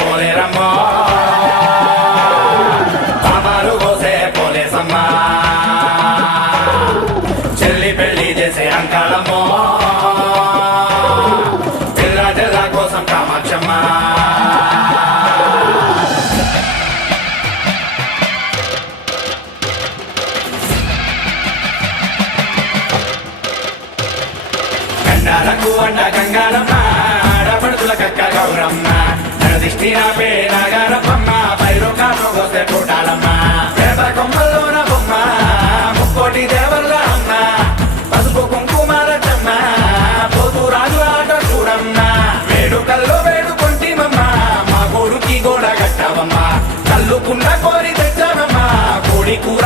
పోలేరమ్మో పాపాలు పోసే పోలేసమ్మా చెల్లి పెళ్ళి చేసే అంకాలమ్మో జిల్లా జిల్లా కోసం కామాక్షమ్మ గండాలకు అండ కృష్ణ పేద గరపమ్మ పైరుక మొగతే పుట్టాలమ్మ పేద కొమ్మల్లోన బొమ్మ ముక్కోటి దేవల్ల అమ్మ పసుపు కుంకుమ రచమ్మ పోతు రాజు ఆట చూడమ్మ వేడుకల్లో వేడుకుంటీమమ్మ మా గోడుకి గోడ కట్టవమ్మ కల్లుకున్న కోరి తెచ్చామమ్మ కోడి కూర